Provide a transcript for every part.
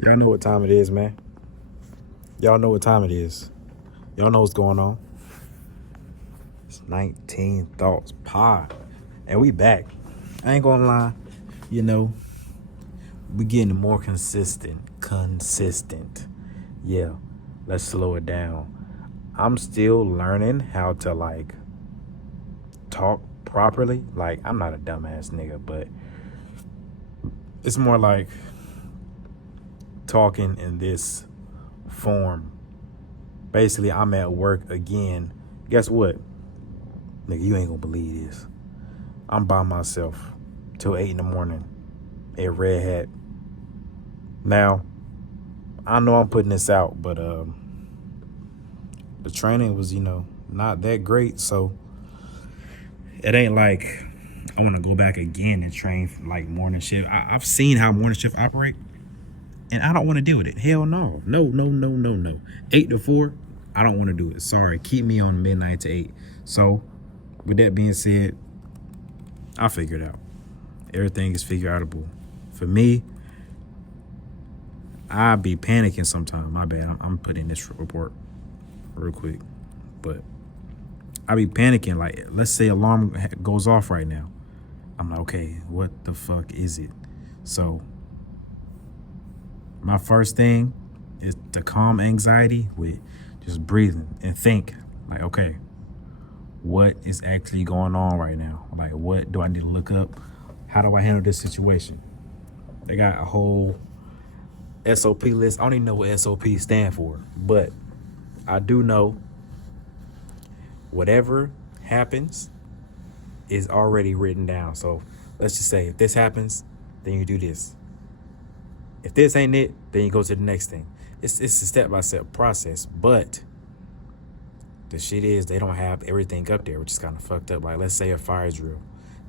Y'all know what time it is, man. Y'all know what time it is. Y'all know what's going on. It's 19 Thoughts Pod. And we back. I ain't gonna lie. You know, we getting more consistent. Yeah, let's slow it down. I'm still learning how to talk properly. I'm not a dumbass nigga, but it's more like talking in this form. Basically, I'm at work again. Guess what? Nigga, you ain't gonna believe this. I'm by myself till 8 in the morning at Red Hat. Now, I know I'm putting this out, but the training was, not that great. So it ain't like I want to go back again and train for morning shift. I've seen how morning shift operate, and I don't want to deal with it. Hell no. No. 8 to 4, I don't want to do it. Sorry, keep me on midnight to 8. So with that being said, I figured out. Everything is figure outable. For me, I be panicking sometimes. My bad. I'm putting this report real quick. But I be panicking. Let's say alarm goes off right now. I'm like, okay, what the fuck is it? So my first thing is to calm anxiety with just breathing and think. Okay, what is actually going on right now? What do I need to look up? How do I handle this situation? They got a whole SOP list. I don't even know what SOP stand for, but I do know whatever happens is already written down. So let's just say if this happens, then you do this. If this ain't it, then you go to the next thing. It's a step-by-step process, but the shit is they don't have everything up there, which is kind of fucked up. Let's say a fire drill.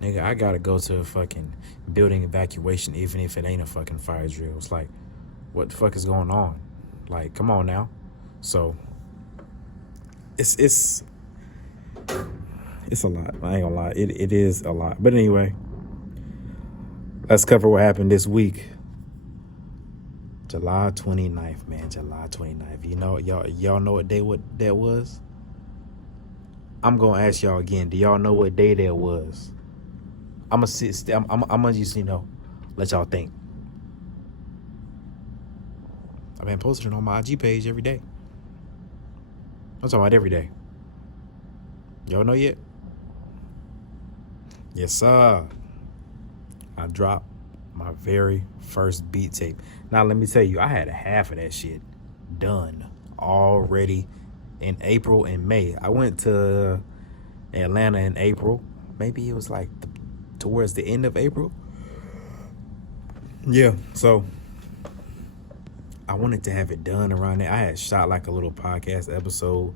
Nigga, I gotta go to a fucking building evacuation even if it ain't a fucking fire drill. It's what the fuck is going on? Come on now. So it's a lot. I ain't gonna lie. It is a lot. But anyway, let's cover what happened this week. July 29th, man. July 29th. You know, y'all know what that was? I'm gonna ask y'all again. Do y'all know what day that was? I'm gonna just, let y'all think. I've been posting it on my IG page every day. I'm talking about every day. Y'all know yet? Yes, sir. I dropped my very first beat tape. Now, let me tell you, I had a half of that shit done already in April and May. I went to Atlanta in April. Maybe it was towards the end of April. Yeah, so I wanted to have it done around there. I had shot a little podcast episode.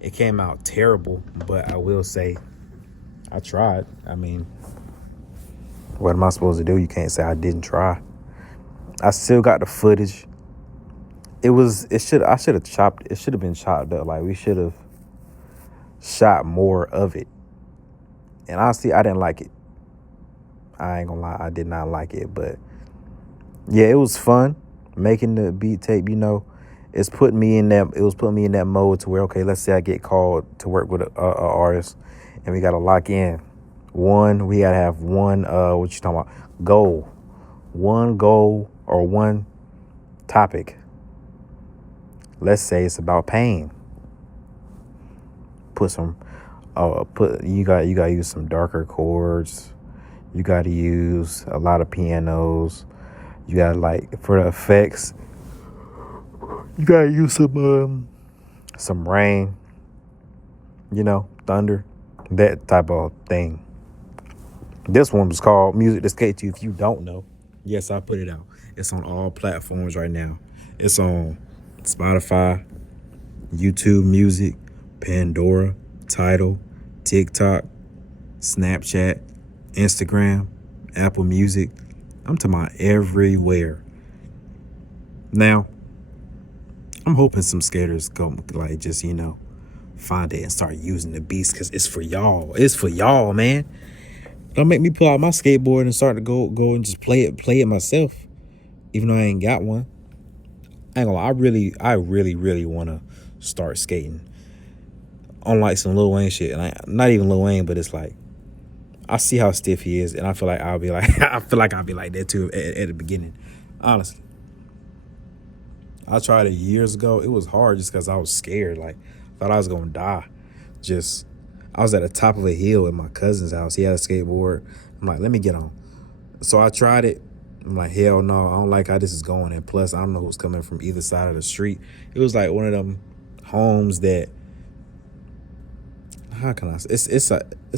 It came out terrible, but I will say I tried. I mean, what am I supposed to do? You can't say I didn't try. I still got the footage. I should have chopped. It should have been chopped up. We should have shot more of it. And honestly, I didn't like it. I ain't gonna lie, I did not like it. But yeah, it was fun making the beat tape. It's putting me in that. It was putting me in that mode to where, okay, let's say I get called to work with a artist, and we gotta lock in. We gotta have one. What you talking about? Goal. One goal or one topic. Let's say it's about pain. You got to use some darker chords. You got to use a lot of pianos. You got for the effects, you got to use some rain, thunder, that type of thing. This one was called Music to Skate To. If you don't know, yes, I put it out. It's on all platforms right now. It's on Spotify, YouTube Music, Pandora, Tidal, TikTok, Snapchat, Instagram, Apple Music. I'm talking about everywhere. Now, I'm hoping some skaters go just, find it and start using the beats because it's for y'all. It's for y'all, man. Don't make me pull out my skateboard and start to go and just play it myself, even though I ain't got one. I ain't gonna lie, I really want to start skating on like some Lil Wayne shit, and not even Lil Wayne, but it's like I see how stiff he is, and I feel like I'll be like I feel like I'll be like that too at the beginning. Honestly, I tried it years ago. It was hard just because I was scared. Like, thought I was gonna die. Just I was at the top of a hill at my cousin's house. He had a skateboard. I'm like, let me get on. So I tried it. I'm like, hell no, I don't like how this is going. And plus, I don't know who's coming from either side of the street. It was like one of them homes that, how can I say? It's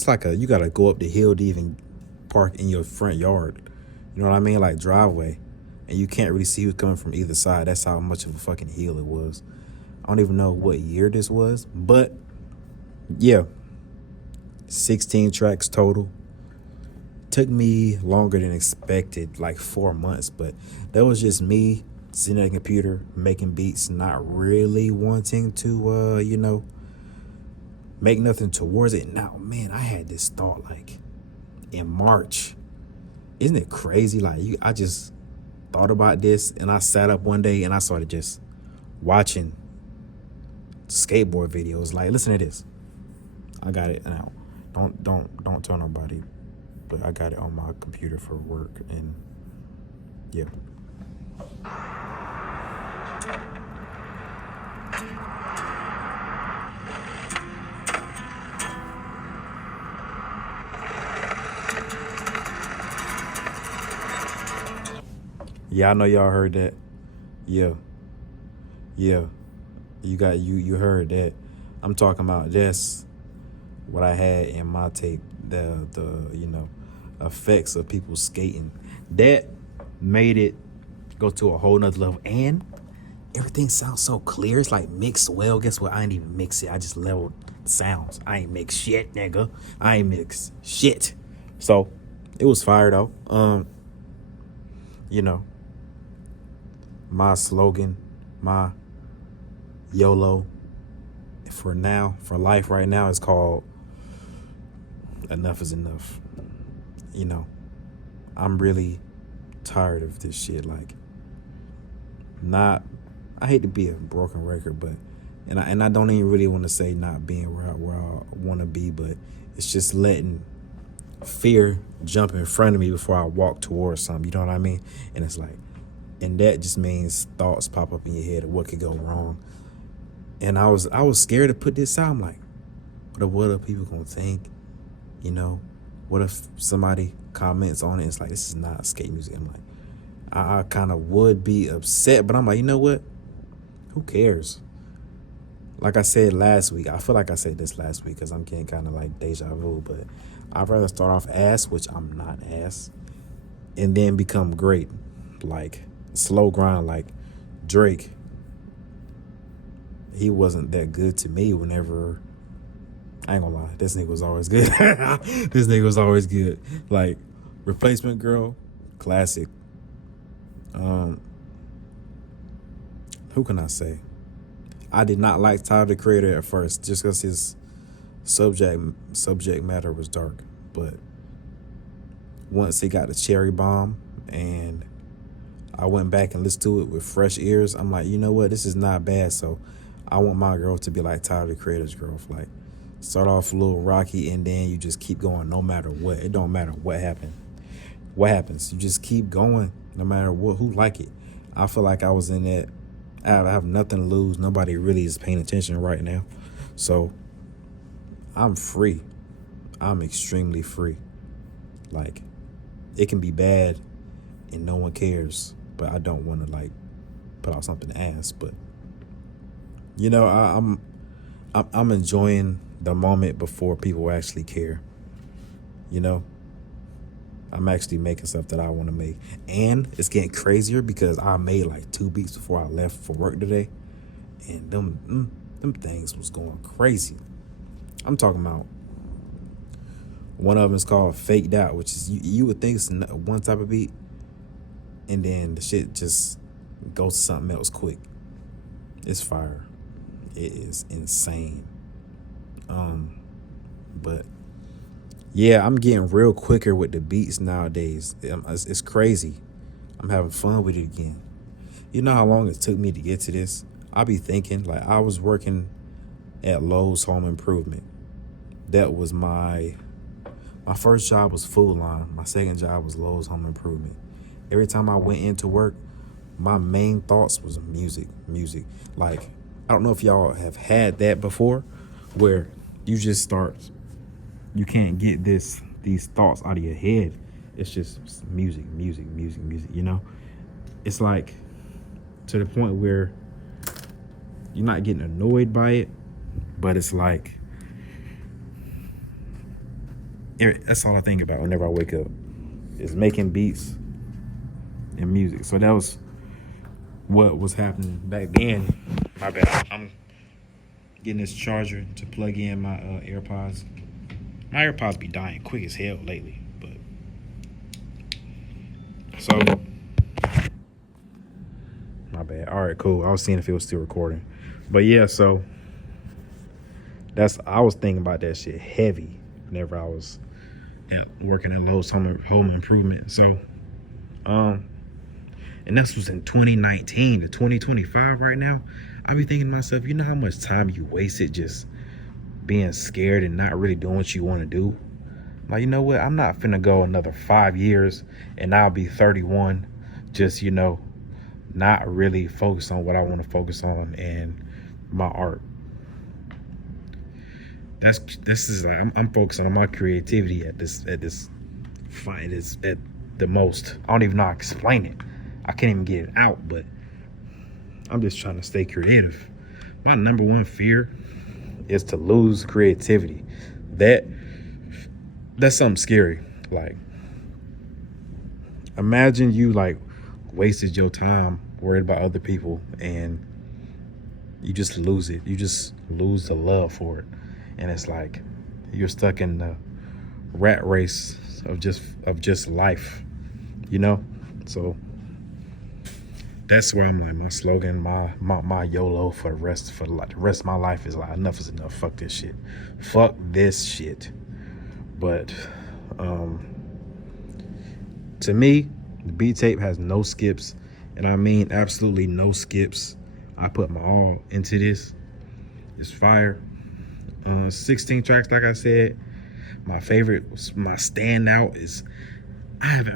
like you gotta go up the hill to even park in your front yard. You know what I mean? Like driveway, and you can't really see who's coming from either side. That's how much of a fucking hill it was. I don't even know what year this was, but yeah, 16 tracks total. Took me longer than expected, like 4 months, but that was just me sitting at a computer making beats, not really wanting to make nothing towards it. Now, man, I had this thought like in March. Isn't it crazy? Like I just thought about this, and I sat up one day and I started just watching skateboard videos. Like, listen to this. I got it now. Don't tell nobody, but I got it on my computer for work, and yeah. Yeah, I know y'all heard that. Yeah, yeah. You heard that. I'm talking about that's what I had in my tape. The effects of people skating. That made it go to a whole nother level. And everything sounds so clear. It's like mixed well. Guess what? I ain't even mix it. I just leveled sounds. I ain't mix shit, nigga. I ain't mix shit. So it was fire though. You know, my slogan, my YOLO for life right now is called Enough is Enough. You know, I'm really tired of this shit. Like, I hate to be a broken record, but and I don't even really want to say not being where I want to be, but it's just letting fear jump in front of me before I walk towards something. You know what I mean? And it's like, and that just means thoughts pop up in your head of what could go wrong. And I was scared to put this out. I'm like, what are people gonna think? You know, what if somebody comments on it? It's like, this is not skate music. I'm like, I kind of would be upset, but I'm like, you know what? Who cares? Like I said last week, I feel like I said this last week because I'm getting kind of like deja vu, but I'd rather start off ass, which I'm not ass, and then become great. Like slow grind, like Drake. He wasn't that good to me whenever, I ain't gonna lie, this nigga was always good. This nigga was always good. Like Replacement Girl, classic. Who can I say? I did not like Tyler the Creator at first, just because his subject matter was dark. But once he got the cherry bomb and I went back and listened to it with fresh ears, I'm like, you know what? This is not bad. So I want my girl to be like Tyler the Creator's girl. Like, start off a little rocky and then you just keep going no matter what. It don't matter what happens. You just keep going no matter what, who like it. I feel like I was in that. I have nothing to lose. Nobody really is paying attention right now. So I'm free. I'm extremely free. Like, it can be bad and no one cares, but I don't want to like put out something ass. But you know, I'm enjoying the moment before people actually care. You know, I'm actually making stuff that I want to make, and it's getting crazier because I made like 2 beats before I left for work today, and them things was going crazy. I'm talking about, one of them is called Faked Out, which is you would think it's one type of beat, and then the shit just goes to something else quick. It's fire. It is insane. But yeah, I'm getting real quicker with the beats nowadays. It's crazy. I'm having fun with it again. You know how long it took me to get to this? I be thinking, like, I was working at Lowe's Home Improvement. That was my first job was Food Line. My second job was Lowe's Home Improvement. Every time I went into work, my main thoughts was music. Like, I don't know if y'all have had that before, where you just start, you can't get these thoughts out of your head. It's just music. You know, it's like to the point where you're not getting annoyed by it, but it's like that's all I think about whenever I wake up is making beats and music. So that was what was happening back then. My bad. I'm getting this charger to plug in my AirPods. My AirPods be dying quick as hell lately, but so my bad. All right, cool. I was seeing if it was still recording, but yeah. So I was thinking about that shit heavy whenever I was working at Lowe's Home Improvement. So, and this was in 2019 to 2025 right now. I be thinking to myself, you know how much time you wasted just being scared and not really doing what you want to do? Like, you know what? I'm not finna go another 5 years and I'll be 31, just, you know, not really focus on what I want to focus on and my art. This is like I'm focusing on my creativity at the most. I don't even know how to explain it. I can't even get it out, but I'm just trying to stay creative. My number one fear is to lose creativity. That's something scary. Like, imagine you like wasted your time worried about other people and you just lose it. You just lose the love for it. And it's like you're stuck in the rat race of just life, you know? So that's where I'm like, my slogan, my YOLO for the rest of my life is like, enough is enough. Fuck this shit. But to me, the beat tape has no skips, and I mean absolutely no skips. I put my all into this. It's fire. 16 tracks, like I said. My favorite, my standout is, I ain't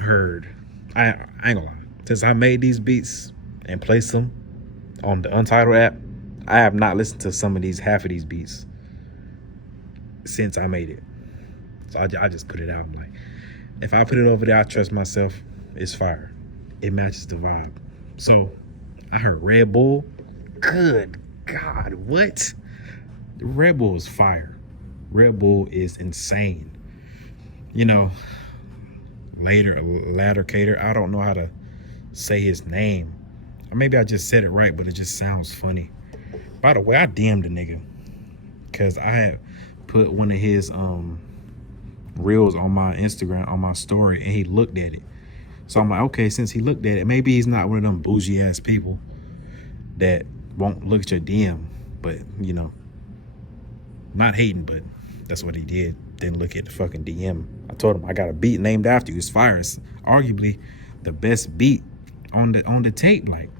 gonna lie, since I made these beats and placed them on the Untitled app, I have not listened to half of these beats since I made it. So I just put it out. I'm like, if I put it over there, I trust myself. It's fire. It matches the vibe. So I heard Red Bull. Good God, what? Red Bull is fire. Red Bull is insane. You know, Ladder Cater, I don't know how to say his name. Or maybe I just said it right, but it just sounds funny. By the way, I DM'd the nigga because I had put one of his reels on my Instagram, on my story, and he looked at it. So I'm like, okay, since he looked at it, maybe he's not one of them bougie ass people that won't look at your DM. But, you know, not hating, but that's what he did. Didn't look at the fucking DM. I told him I got a beat named after you. It's fire. It's arguably the best beat on the tape. Like,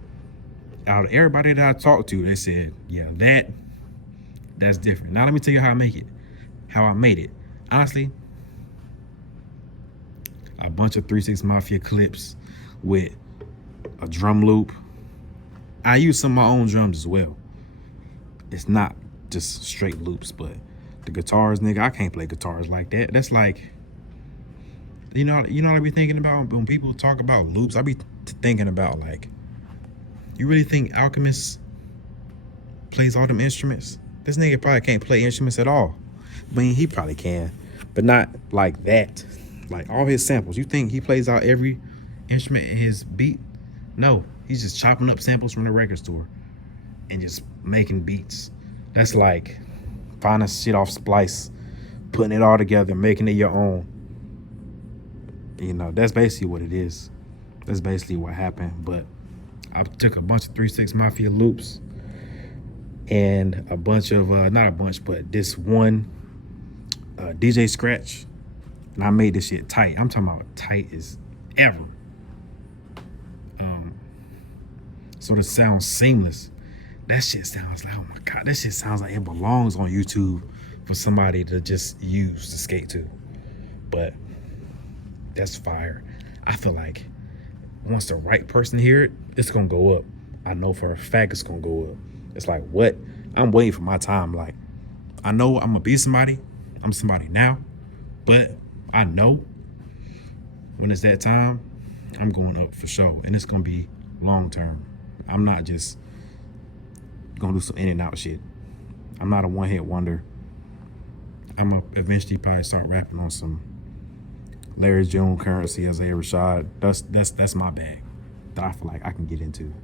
out of everybody that I talked to, they said, yeah, that's different. Now let me tell you how I made it. Honestly, a bunch of 3 6 Mafia clips with a drum loop. I use some of my own drums as well. It's not just straight loops, but the guitars, nigga, I can't play guitars like that. That's like, you know what I be thinking about when people talk about loops? I be thinking about, like, you really think Alchemist plays all them instruments? This nigga probably can't play instruments at all. I mean, he probably can, but not like that. Like, all his samples. You think he plays out every instrument in his beat? No, he's just chopping up samples from the record store and just making beats. That's like finding shit off Splice, putting it all together, making it your own. You know, that's basically what it is. That's basically what happened. But I took a bunch of 3 6 Mafia loops and a bunch of, not a bunch, but this one DJ Scratch. And I made this shit tight. I'm talking about tight as ever. so the sound seamless. That shit sounds like, oh my God, that shit sounds like it belongs on YouTube for somebody to just use to skate to. But that's fire. I feel like once the right person hear it, it's gonna go up. I know for a fact it's gonna go up. It's like, what? I'm waiting for my time. Like, I know I'm gonna be somebody. I'm somebody now, but I know when it's that time, I'm going up for sure, and it's gonna be long term. I'm not just gonna do some in and out shit. I'm not a one hit wonder. I'm gonna eventually probably start rapping on some Larry June Currency, Isaiah Rashad. That's my bag that I feel like I can get into.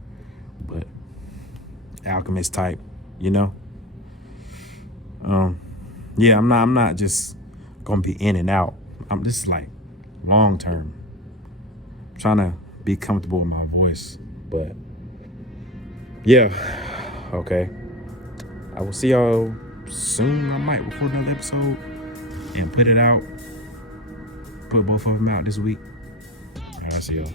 But Alchemist type, you know. Yeah, I'm not just gonna be in and out. I'm just like long term. Trying to be comfortable with my voice. But yeah, okay. I will see y'all soon. I might record another episode and put it out. Put both of them out this week. All right, see y'all.